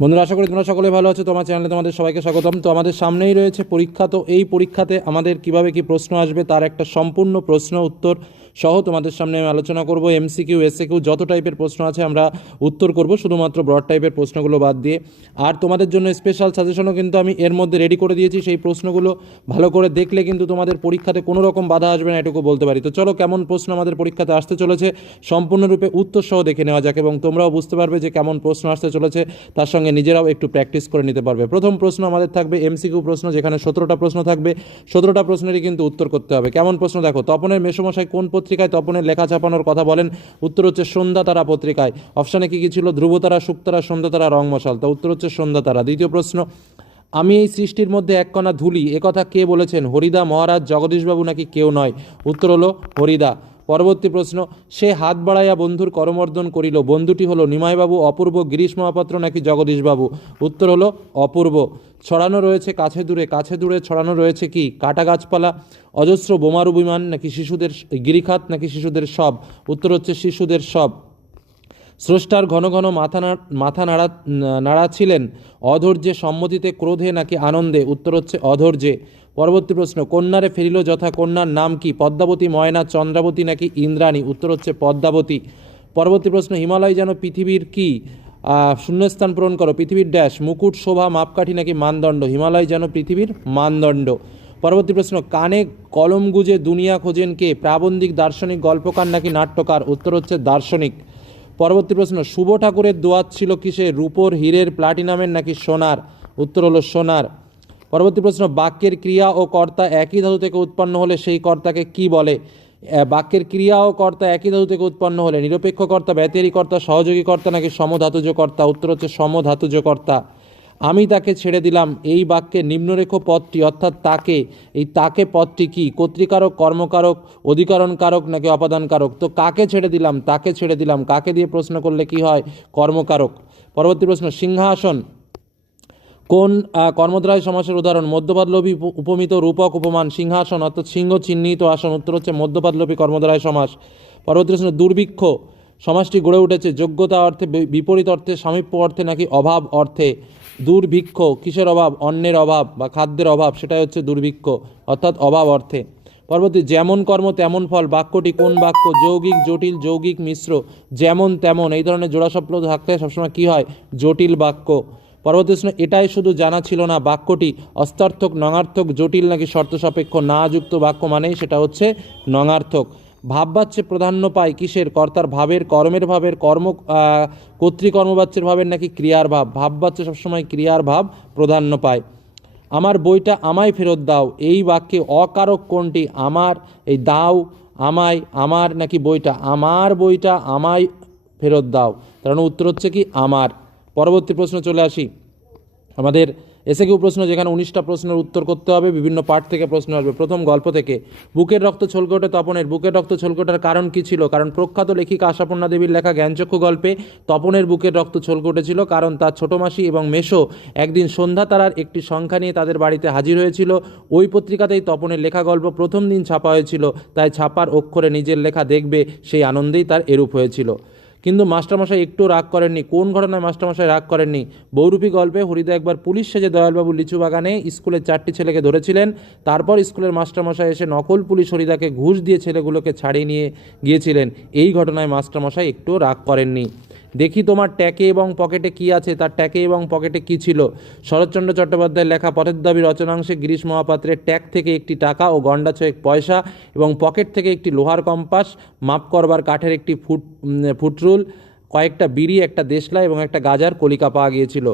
বন্ধুরা, আশা করি তোমরা সকলে ভালো আছো। তোমার চ্যানেলে তোমাদের সবাইকে স্বাগতম। তো আমাদের সামনেই রয়েছে পরীক্ষা। তো এই পরীক্ষাতে আমাদের কিভাবে কি প্রশ্ন আসবে তার একটা সম্পূর্ণ প্রশ্ন উত্তর সহ তোমাদের সামনে আমি আলোচনা করব। এমসিকিউ, এসএকিউ যত টাইপের প্রশ্ন আছে আমরা উত্তর করব, শুধুমাত্র ব্রড টাইপের প্রশ্নগুলো বাদ দিয়ে। আর তোমাদের জন্য স্পেশাল সাজেশনও কিন্তু আমি এর মধ্যে রেডি করে দিয়েছি। সেই প্রশ্নগুলো ভালো করে দেখলে কিন্তু তোমাদের পরীক্ষাতে কোনো রকম বাধা আসবে না, এটুকু বলতে পারি। তো চলো, কেমন প্রশ্ন আমাদের পরীক্ষাতে আসতে চলেছে সম্পূর্ণরূপে উত্তর সহ দেখে নেওয়া যাক, এবং তোমরাও বুঝতে পারবে যে কেমন প্রশ্ন আসতে চলেছে, তার সঙ্গে নিজেরাও একটু প্র্যাকটিস করে নিতে পারবে। প্রথম প্রশ্ন আমাদের থাকবে এমসিকিউ প্রশ্ন, যেখানে 17টা প্রশ্ন থাকবে। 17টা প্রশ্নেরই কিন্তু উত্তর করতে হবে। কেমন প্রশ্ন দেখো, তপনের মেসোমশাই কোন পত্রিকায় তপনের লেখা ছাপানোর কথা বলেন? উত্তর হচ্ছে সন্ধ্যা তারা পত্রিকায়। অপশানে কি ছিল? ধ্রুবতারা, শুকতারা, সন্ধ্যা তারা, রংমশাল। তো উত্তর হচ্ছে সন্ধ্যা তারা। দ্বিতীয় প্রশ্ন, আমি এই সৃষ্টির মধ্যে এক কণা ধুলি, একথা কে বলেছেন? হরিদা, মহারাজ, জগদীশবাবু নাকি কেউ নয়? উত্তর হলো হরিদা। পরবর্তী প্রশ্ন, সে হাত বাড়াইয়া বন্ধুর করমর্দন করিল, বন্ধুটি হলো নিমাইবাবু, অপূর্ব, গিরিশ মহাপাত্র নাকি জগদীশবাবু? উত্তর হলো অপূর্ব। ছড়ানো রয়েছে কাছে দূরে, কাছে দূরে ছড়ানো রয়েছে কি? কাটা গাছপালা, অজস্র বোমারু বিমান নাকি শিশুদের গিরিখাত নাকি শিশুদের সব? উত্তর হচ্ছে শিশুদের সব। স্রষ্টার ঘন ঘন মাথা নাড়াচ্ছিলেন, অধৈর্যে, সম্মতিতে, ক্রোধে নাকি আনন্দে? উত্তর হচ্ছে অধৈর্যে। পরবর্তী প্রশ্ন, কন্যারে ফেরিল যথা, কন্যার নাম কি? পদ্মাবতী, ময়না, চন্দ্রাবতী নাকি ইন্দ্রাণী? উত্তর হচ্ছে পদ্মাবতী। পরবর্তী প্রশ্ন, হিমালয় যেন পৃথিবীর কি? শূন্যস্থান পূরণ করো। পৃথিবীর ড্যাশ, মুকুট, শোভা, মাপকাঠি নাকি মানদণ্ড? হিমালয় যেন পৃথিবীর মানদণ্ড। পরবর্তী প্রশ্ন, কানে কলম গুজে দুনিয়া খোঁজেন কে? প্রাবন্ধিক, দার্শনিক, গল্পকার নাকি নাট্যকার? উত্তর হচ্ছে দার্শনিক। পরবর্তী প্রশ্ন, শুভ ঠাকুরের দোয়াত ছিল কিসে? রূপোর, হীরের, প্লাটিনামের নাকি সোনার? উত্তর হলো সোনার। পরবর্তী প্রশ্ন, বাক্যের ক্রিয়া ও কর্তা একই ধাতু থেকে উৎপন্ন হলে সেই কর্তাকে কি বলে? বাক্যের ক্রিয়া ও কর্তা একই ধাতু থেকে উৎপন্ন হলে নিরপেক্ষ কর্তা, ব্যতিহারী কর্তা, সহযোগী কর্তা নাকি সমধাতুজ কর্তা? উত্তর হচ্ছে সমধাতুজ কর্তা। আমি তাকে ছেড়ে দিলাম, এই বাক্যে নিম্নরেখ পদটি, অর্থাৎ তাকে, এই তাকে পদটি কি? কর্তৃকারক, কর্মকারক, অধিকরণকারক নাকি অপাদানকারক? তো কাকে ছেড়ে দিলাম, তাকে ছেড়ে দিলাম, কাকে দিয়ে প্রশ্ন করলে কি হয়? কর্মকারক। পরবর্তী প্রশ্ন, সিংহাসন কোন কর্মদ্বায় সমাসের উদাহরণ? মধ্যপদলোপী, উপমিত, রূপক, উপমান। সিংহাসন অর্থাৎ সিংহ চিহ্নিত আসন। উত্তর হচ্ছে মধ্যপদলোপী কর্মদ্বায় সমাস। পরবর্তী প্রশ্ন, দুর্ভিক্ষ সমাসটি গড়ে উঠেছে যোগ্যতা অর্থে, বিপরীত অর্থে, সামীপ্য অর্থে নাকি অভাব অর্থে? দুর্ভিক্ষ কিসের অভাব? অন্নের অভাব বা খাদ্যের অভাব, সেটাই হচ্ছে দুর্ভিক্ষ, অর্থাৎ অভাব অর্থে। পরবর্তী, যেমন কর্ম তেমন ফল বাক্যটি কোন বাক্য? যৌগিক, জটিল, যৌগিক, মিশ্র। যেমন তেমন এই ধরনের জোড়াশব্দ থাকলে সবসময় কি হয়? জটিল বাক্য। পরবর্তী প্রশ্ন, এটাই শুধু জানা ছিল না বাক্যটি অস্তার্থক, নঙার্থক, জটিল নাকি শর্ত সাপেক্ষ? না যুক্ত বাক্য মানেই সেটা হচ্ছে নঙার্থক। ভাববাচ্যে প্রাধান্য পায় কিসের? কর্তার ভাবের, কর্মের ভাবের, কর্তৃকর্মবাচ্যের ভাবের নাকি ক্রিয়ার ভাব? ভাববাচ্যে সবসময় ক্রিয়ার ভাব প্রাধান্য পায়। আমার বইটা আমায় ফেরত দাও, এই বাক্যে অকারক কোনটি? আমার, এই দাও, আমায়, আমার নাকি বইটা? আমার বইটা আমায় ফেরত দাও, কারণ উত্তর হচ্ছে কি? আমার। পরবর্তী প্রশ্ন চলে আসি আমাদের এসএকিউ প্রশ্ন, যেখানে 19টা প্রশ্নের উত্তর করতে হবে। বিভিন্ন পার্ট থেকে প্রশ্ন আসবে। প্রথম, গল্প থেকে। বুকের রক্ত ছলকে ওঠে তপনের, বুকের রক্ত ছলকে ওঠার কারণ কি ছিল? কারণ প্রখ্যাত লেখিকা আশাপূর্ণা দেবীর লেখা জ্ঞানচক্ষু গল্পে তপনের বুকের রক্ত ছলকে উঠেছিল, কারণ তার ছোট মাসি এবং মেশো একদিন সন্ধ্যা তারার একটি সংখ্যা নিয়ে তাদের বাড়িতে হাজির হয়েছিল। ওই পত্রিকাতেই তপনের লেখা গল্প প্রথম দিন ছাপা হয়েছিল, তাই ছাপার অক্ষরে নিজের লেখা দেখবে, সেই আনন্দেই তার এরূপ হয়েছিল। কিন্তু মাস্টারমশাই একটু রাগ করেননি। কোন ঘটনায় মাস্টারমশাই রাগ করেননি? বহুরূপী গল্পে হরিদা একবার পুলিশ সেজে দয়ালবাবু লিচু বাগানে স্কুলের 4টি ছেলেকে ধরেছিলেন। তারপর স্কুলের মাস্টারমশাই এসে নকল পুলিশ হরিদাকে ঘুষ দিয়ে ছেলেগুলোকে ছাড়িয়ে নিয়ে গিয়েছিলেন। এই ঘটনায় মাস্টারমশাই একটু রাগ করেননি। দেখি তোমার ট্যাকে এবং পকেটে কি আছে? তার ট্যাকে এবং পকেটে কি ছিল? শরৎচন্দ্র চট্টোপাধ্যায়ের লেখা পথের দাবি রচনাংশে গিরিশ মহাপাত্রের ট্যাগ থেকে একটি টাকা ও গন্ডা ছয়েক পয়সা এবং পকেট থেকে একটি লোহার কম্পাস, মাপ করবার কাঠের একটি ফুটরুল, কয়েকটা বিড়ি, একটা দেশলাই এবং একটা গাজার কলিকা পাওয়া গিয়েছিল।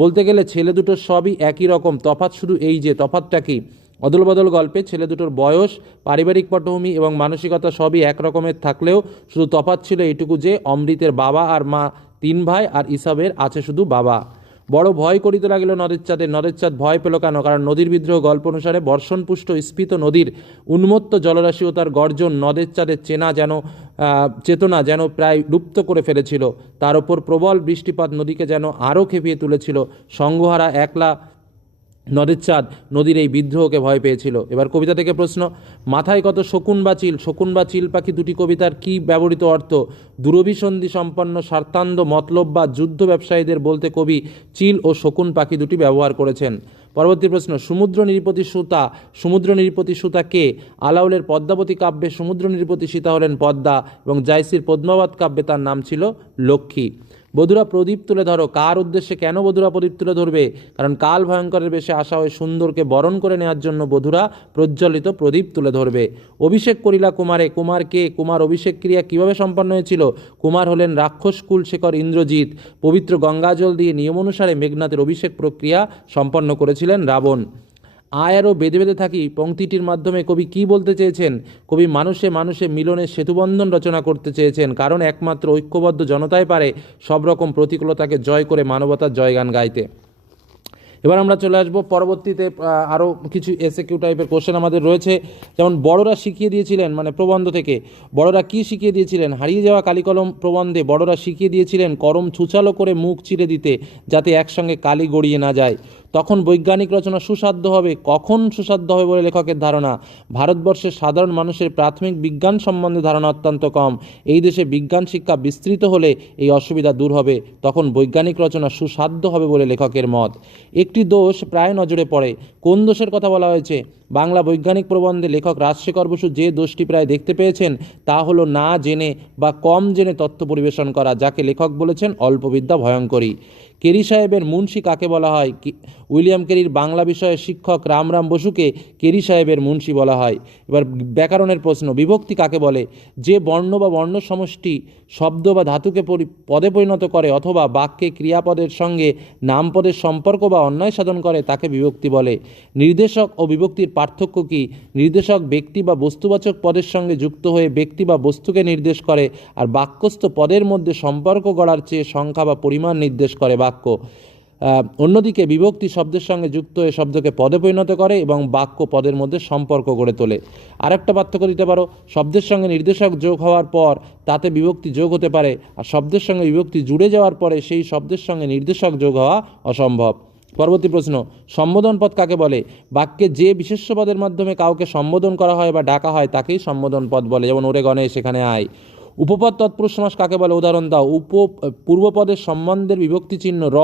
বলতে গেলে ছেলে দুটোর সবই একই রকম, তফাৎ শুধু এই যে। তফাৎটা কি? অদল বদল গল্পে ছেলে দুটোর বয়স, পারিবারিক পটভূমি এবং মানসিকতা সবই এক রকমের থাকলেও শুধু তফাৎ ছিল এইটুকু যে অমৃতের বাবা আর মা 3 ভাই, আর ইসাবের আছে শুধু বাবা। বড় ভয় করিতে লাগিল নদের চাঁদের, নদের চাঁদ ভয় পেল কেন? কারণ নদীর বিদ্রোহ গল্প অনুসারে বর্ষণপুষ্ট স্ফীত নদীর উন্মত্ত জলরাশি ও তার গর্জন নদের চাঁদের চেতনা যেন প্রায় লুপ্ত করে ফেলেছিল। তার ওপর প্রবল বৃষ্টিপাত নদীকে যেন আরও খেপিয়ে তুলেছিল। সঙ্গহারা একলা নদের চাঁদ নদীর এই বিদ্রোহকে ভয় পেয়েছিল। এবার কবিতা থেকে প্রশ্ন, মাথায় কত শকুন বা চিল, শকুন বা চিল পাখি দুটি কবিতার কি ব্যবহৃত অর্থ? দুরভিসন্ধি সম্পন্ন স্বার্থান্ধ মতলব বা যুদ্ধ ব্যবসায়ীদের বলতে কবি চিল ও শকুন পাখি দুটি ব্যবহার করেছেন। পরবর্তী প্রশ্ন, সমুদ্র নিরপতি সূতা, সমুদ্র নিরপতি সূতা কে? আলাউলের পদ্মাবতী কাব্যে সমুদ্র নিরপতি সীতা হলেন পদ্মা এবং জায়সির পদ্মাবত কাব্যে তার নাম ছিল লক্ষ্মী। বধুরা প্রদীপ তুলে ধরো, কার উদ্দেশ্যে কেন বধুরা প্রদীপ তুলে ধরবে? কারণ কাল ভয়ঙ্করের বেশে আসা হয়ে সুন্দরকে বরণ করে নেওয়ার জন্য বধুরা প্রজ্বলিত প্রদীপ তুলে ধরবে। অভিষেক করিলা কুমারে, কুমার কে? কুমার অভিষেক ক্রিয়া কিভাবে সম্পন্ন হয়েছিল? কুমার হলেন রাক্ষস কুলশেখর ইন্দ্রজিৎ। পবিত্র গঙ্গাজল দিয়ে নিয়ম অনুসারে মেঘনাথের অভিষেক প্রক্রিয়া সম্পন্ন করেছিলেন রাবণ। আয় আরও বেঁধে বেঁধে থাকি পংক্তিটির মাধ্যমে কবি কি বলতে চেয়েছেন? কবি মানুষে মানুষে মিলনের সেতুবন্ধন রচনা করতে চেয়েছেন, কারণ একমাত্র ঐক্যবদ্ধ জনতাই পারে সব রকম প্রতিকূলতাকে জয় করে মানবতার জয়গান গাইতে। এবার আমরা চলে আসবো পরবর্তীতে আরও কিছু এসএকিউ টাইপের কোশ্চেন আমাদের রয়েছে। যেমন বড়রা শিখিয়ে দিয়েছিলেন, মানে প্রবন্ধ থেকে বড়রা কি শিখিয়ে দিয়েছিলেন? হারিয়ে যাওয়া কালিকলম প্রবন্ধে বড়রা শিখিয়ে দিয়েছিলেন করম ছুচালো করে মুখ চিরে দিতে, যাতে একসঙ্গে কালি গড়িয়ে না যায়। তখন বৈজ্ঞানিক রচনা সুসাধ্য হবে। কখন সুসাধ্য হবে বলে লেখকের ধারণা? ভারতবর্ষের সাধারণ মানুষের প্রাথমিক বিজ্ঞান সম্বন্ধে ধারণা অত্যন্ত কম। এই দেশে বিজ্ঞান শিক্ষা বিস্তৃত হলে এই অসুবিধা দূর হবে। তখন বৈজ্ঞানিক রচনা সুসাধ্য হবে বলে লেখকের মত। একটি দোষ প্রায় নজরে পড়ে। কোন দোষের কথা বলা হয়েছে? বাংলা বৈজ্ঞানিক প্রবন্ধে লেখক রাজশেখর বসু যে দোষটি প্রায় দেখতে পেয়েছেন তা হলো না জেনে বা কম জেনে তথ্য পরিবেশন করা, যাকে লেখক বলেছেন অল্পবিদ্যা ভয়ঙ্করী। কেরি সাহেবের মুন্সি কাকে বলা হয়? উইলিয়াম কেরির বাংলা বিষয়ের শিক্ষক রামরাম বসুকে কেরি সাহেবের মুন্সি বলা হয়। এবার ব্যাকরণের প্রশ্ন, বিভক্তি কাকে বলে? যে বর্ণ বা বর্ণ সমষ্টি শব্দ বা ধাতুকে পদে পরিণত করে অথবা বাক্যে ক্রিয়াপদের সঙ্গে নামপদের সম্পর্ক বা অন্যায় সাধন করে তাকে বিভক্তি বলে। নির্দেশক ও বিভক্তির পার্থক্য কি? নির্দেশক ব্যক্তি বা বস্তুবাচক পদের সঙ্গে যুক্ত হয়ে ব্যক্তি বা বস্তুকে নির্দেশ করে, আর বাক্যস্থ পদের মধ্যে সম্পর্ক গড়ার চেয়ে সংখ্যা বা পরিমাণ নির্দেশ করে বাক্য। অন্যদিকে বিভক্তি শব্দের সঙ্গে যুক্ত হয়ে শব্দকে পদে পরিণত করে এবং বাক্য পদের মধ্যে সম্পর্ক গড়ে তোলে। আরেকটা পার্থক্য দিতে পারো, শব্দের সঙ্গে নির্দেশক যোগ হওয়ার পর তাতে বিভক্তি যোগ হতে পারে, আর শব্দের সঙ্গে বিভক্তি জুড়ে যাওয়ার পরে সেই শব্দের সঙ্গে নির্দেশক যোগ হওয়া অসম্ভব। পরবর্তী প্রশ্ন, সম্বোধন পদ কাকে বলে? বাক্যে যে বিশেষ্য পদের মাধ্যমে কাউকে সম্বোধন করা হয় বা ডাকা হয় তাকেই সম্বোধন পদ বলে, যেমন ওরে গণেশ এখানে আয়। উপপদ তৎপুরুষ সমাস কাকে বলে? উদাহরণ দাও। পূর্বপদের সম্বন্ধের বিভক্তি চিহ্ন র,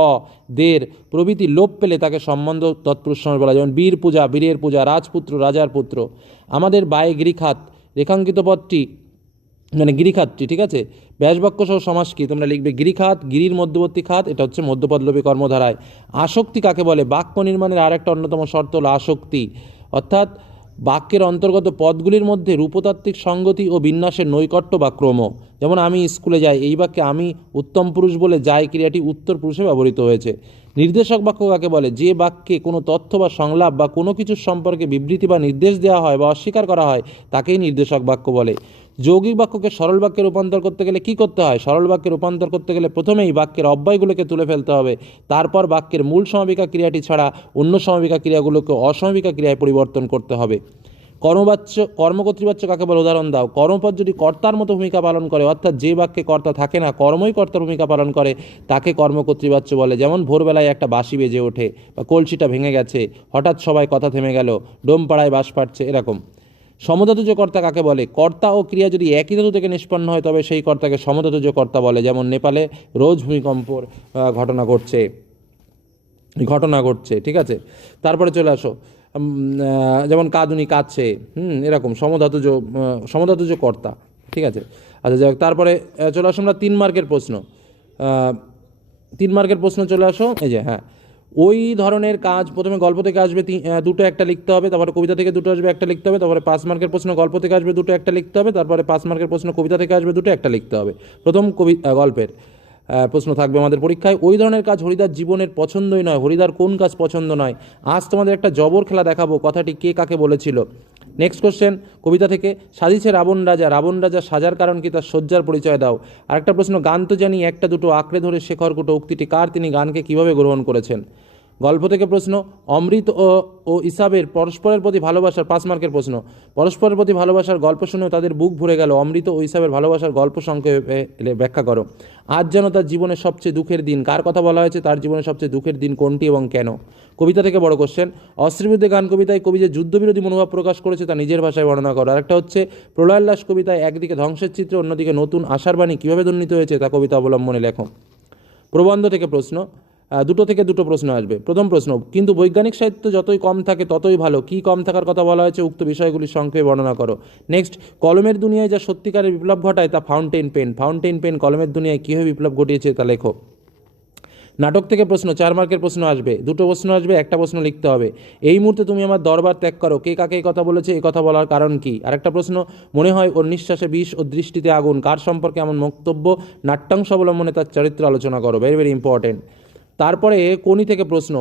দের প্রভৃতি লোপ পেলে তাকে সম্বন্ধ তৎপুরুষ সমাস বলা, যেমন বীর পূজা বীরের পূজা, রাজপুত্র রাজার পুত্র। আমাদের বায়ে গিরিখাত রেখাঙ্কিত পদটি মানে গিরিখাতটি, ঠিক আছে, ব্যাসবাক্য সহ সমাস কি? তোমরা লিখবে গিরিখাত, গিরির মধ্যবর্তী খাত, এটা হচ্ছে মধ্যপদলোপী কর্মধারায়। আসক্তি কাকে বলে? বাক্য নির্মাণের আরেকটা অন্যতম শর্ত হলো আসক্তি, অর্থাৎ বাক্যের অন্তর্গত পদগুলির মধ্যে রূপতাত্ত্বিক সঙ্গতি ও বিন্যাসের নৈকট্য বা ক্রম। যেমন আমি স্কুলে যাই, এই বাক্যে আমি উত্তম পুরুষ বলে যাই ক্রিয়াটি উত্তর পুরুষে ব্যবহৃত হয়েছে। নির্দেশক বাক্য কাকে বলে? যে বাক্যে কোনো তথ্য বা সংলাপ বা কোনো কিছুর সম্পর্কে বিবৃতি বা নির্দেশ দেওয়া হয় বা অস্বীকার করা হয় তাকেই নির্দেশক বাক্য বলে। যৌগিক বাক্যকে সরল বাক্যে রূপান্তর করতে গেলে কী করতে হয়? সরল বাক্যে রূপান্তর করতে গেলে প্রথমেই বাক্যের অব্যয়গুলোকে তুলে ফেলতে হবে, তারপর বাক্যের মূল সমাপিকা ক্রিয়াটি ছাড়া অন্য সমাপিকা ক্রিয়াগুলোকে অসমাপিকা ক্রিয়ায় পরিবর্তন করতে হবে। কর্মবাচ্য কর্মকর্তৃবাচ্য কাকে বলে? উদাহরণ দাও। কর্মপদ যদি কর্তার মতো ভূমিকা পালন করে, অর্থাৎ যে বাক্যে কর্তা থাকে না কর্মই কর্তার ভূমিকা পালন করে, তাকে কর্মকর্তৃবাচ্য বলে। যেমন ভোরবেলায় একটা বাঁশি বেজে ওঠে, বা কলসিটা ভেঙে গেছে, হঠাৎ সবাই কথা থেমে গেল, ডোমপাড়ায় বাস পাড়ছে, এরকম। সমধাতুজ কর্তা কাকে বলে? কর্তা ও ক্রিয়া যদি একই ধাতু থেকে নিষ্পন্ন হয় তবে সেই কর্তাকে সমধাতুজ কর্তা বলে। যেমন নেপালে রোজ ভূমিকম্পর ঘটনা ঘটছে, ঠিক আছে। তারপরে চলে আসো, যেমন কাঁদুনি কাঁদছে, এরকম সমধাতুজ কর্তা, ঠিক আছে। আচ্ছা যাই হোক, তারপরে চলে আসো আমরা 3 মার্কের প্রশ্ন। 3 মার্কের প্রশ্ন চলে আসো, এই যে হ্যাঁ, ওই ধরনের কাজ প্রথমে গল্প থেকে আসবে দুটো একটা লিখতে হবে, তারপরে কবিতা থেকে দুটো আসবে একটা লিখতে হবে, তারপরে 5 মার্কের প্রশ্ন গল্প থেকে আসবে দুটো একটা লিখতে হবে, তারপরে 5 মার্কের প্রশ্ন কবিতা থেকে আসবে দুটো একটা লিখতে হবে। প্রথম গল্পের প্রশ্ন থাকবে আমাদের পরীক্ষায়, ওই ধরনের কাজ হরিদার জীবনের পছন্দই নয়। হরিদার কোন কাজ পছন্দ নয়? আজ তোমাদের একটা জবর খেলা দেখাবো, কথাটি কে কাকে বলেছিল? নেক্সট কোশ্চেন কবিতা থেকে, সাজিছে রাবণ রাজা সাজার কারণ কি? তার শয্যার পরিচয় দাও। আরেকটা প্রশ্ন, গান তো জানি একটা দুটো আঁকড়ে ধরে শেখর কুটো, উক্তিটি কার? তিনি গানকে কিভাবে গ্রহণ করেছেন? গল্প থেকে প্রশ্ন, অমৃত ও ইসাবের পরস্পরের প্রতি ভালোবাসার 5 মার্কের প্রশ্ন। পরস্পরের প্রতি ভালোবাসার গল্প শুনেও তাদের বুক ভরে গেল, অমৃত ও ইসাবের ভালোবাসার গল্প সংক্ষেপে ব্যাখ্যা করো। আজ যেন তার জীবনের সবচেয়ে দুঃখের দিন, কার কথা বলা হয়েছে, তার জীবনের সবচেয়ে দুঃখের দিন কোনটি এবং কেন? কবিতা থেকে বড় কোশ্চেন, অশ্রীবিরুদ্ধে গান কবিতায় কবি যে যুদ্ধবিরোধী মনোভাব প্রকাশ করেছে তা নিজের ভাষায় বর্ণনা করো। আরেকটা হচ্ছে প্রলয়োল্লাস কবিতায় একদিকে ধ্বংসের চিত্র, অন্যদিকে নতুন আশার বাণী কীভাবে ধ্বনিত হয়েছে তা কবিতা অবলম্বনে লেখো। প্রবন্ধ থেকে প্রশ্ন, দুটো থেকে দুটো প্রশ্ন আসবে। প্রথম প্রশ্ন, কিন্তু বৈজ্ঞানিক সাহিত্য যতই কম থাকে ততই ভালো, কী কম থাকার কথা বলা হয়েছে, উক্ত বিষয়গুলি সংক্ষেপে বর্ণনা করো। নেক্সট, কলমের দুনিয়ায় যা সত্যিকারের বিপ্লব ঘটায় তা ফাউন্টেন পেন। ফাউন্টেন পেন কলমের দুনিয়ায় কীভাবে বিপ্লব ঘটিয়েছে তা লেখো। নাটক থেকে প্রশ্ন, 4 মার্কের প্রশ্ন আসবে, দুটো প্রশ্ন আসবে, একটা প্রশ্ন লিখতে হবে। এই মুহূর্তে তুমি আমার দরবার ত্যাগ করো, কে কাকে এই কথা বলেছে, এই কথা বলার কারণ কি? আরেকটা প্রশ্ন, মনে হয় ওর নিঃশ্বাসে বিষ ও দৃষ্টিতে আগুন, কার সম্পর্কে এমন বক্তব্য, নাট্যাংশ অবলম্বনে তার চরিত্র আলোচনা করো। Very very important. তারপরে কোনি থেকে প্রশ্ন,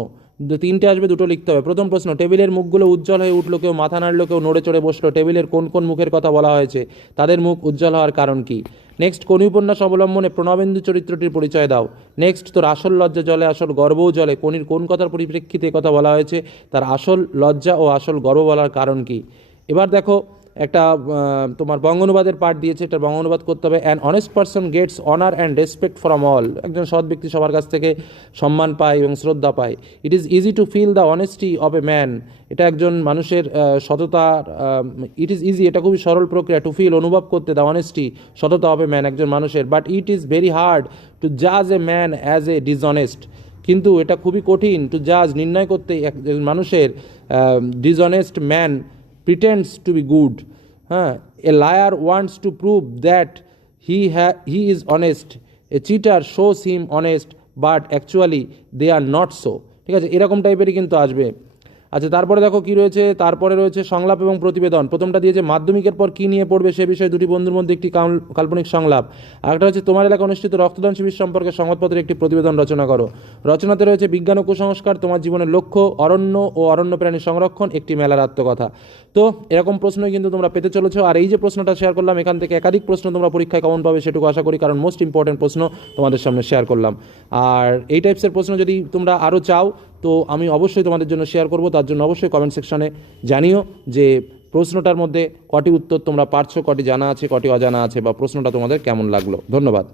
3টে আসবে, দুটো লিখতে হবে। প্রথম প্রশ্ন, টেবিলের মুখগুলো উজ্জ্বল হয়ে উঠলো, কেউ মাথা নাড়লো, কেউ নড়ে চড়ে বসলো, টেবিলের কোন কোন মুখের কথা বলা হয়েছে, তাদের মুখ উজ্জ্বল হওয়ার কারণ কি? নেক্সট, কোনি উপন্যাস অবলম্বনে প্রণবেন্দু চরিত্রটির পরিচয় দাও। নেক্সট, তোর আসল লজ্জা জলে আসল গর্বও জলে, কোনির কোন কথার পরিপ্রেক্ষিতে কথা বলা হয়েছে, তার আসল লজ্জা ও আসল গর্ব বলার কারণ কি? এবার দেখো, একটা তোমার বঙ্গানুবাদের পার্ট দিয়েছে, এটা বঙ্গানুবাদ করতে হবে। An honest person gets honour and respect from all, একজন সৎ ব্যক্তি সবার কাছ থেকে সম্মান পায় এবং শ্রদ্ধা পায়। It is easy to feel the honesty of a man, এটা একজন মানুষের সততার, ইট ইজ ইজি, এটা খুবই সরল প্রক্রিয়া, টু ফিল অনুভব করতে, দ্য অনেস্টি সততা অফ এ ম্যান একজন মানুষের, but it is very hard to জাজ a man as a dishonest, কিন্তু এটা খুবই কঠিন টু জাজ নির্ণয় করতে একজন মানুষের dishonest man pretends to be good. A liar wants to prove that he is honest. A cheater shows him honest, but actually they are not so. ঠিক আছে, এরকম টাইপেরই কিন্তু আসবে। আচ্ছা, তারপরে দেখো কি রয়েছে, তারপরে রয়েছে সংলাপ এবং প্রতিবেদন। প্রথমটা দিয়েছে মাধ্যমিকের পর কী নিয়ে পড়বে সে বিষয়ে দুটি বন্ধুর মধ্যে একটি কাল্পনিক সংলাপ। আরেকটা হচ্ছে তোমার এলাকা অনুষ্ঠিত রক্তদান শিবির সম্পর্কে সংবাদপত্রের একটি প্রতিবেদন রচনা করো। রচনাতে রয়েছে বিজ্ঞান ও কুসংস্কার, তোমার জীবনের লক্ষ্য, অরণ্য ও অরণ্য প্রাণী সংরক্ষণ, একটি মেলার আত্মকথা। তো এরকম প্রশ্নই কিন্তু তোমরা পেতে চলেছো। আর এই যে প্রশ্নটা শেয়ার করলাম, এখান থেকে একাধিক প্রশ্ন তোমরা পরীক্ষায় কমন পাবে সেটুকু আশা করি, কারণ মোস্ট ইম্পর্টেন্ট প্রশ্ন তোমাদের সামনে শেয়ার করলাম। আর এই টাইপসের প্রশ্ন যদি তোমরা আরও চাও তো আমি অবশ্যই তোমাদের জন্য শেয়ার করব। তার জন্য অবশ্যই কমেন্ট সেকশনে জানিও যে প্রশ্নটার মধ্যে কটি উত্তর তোমরা পারছো, কটি জানা আছে, কটি অজানা আছে, বা প্রশ্নটা তোমাদের কেমন লাগলো। ধন্যবাদ।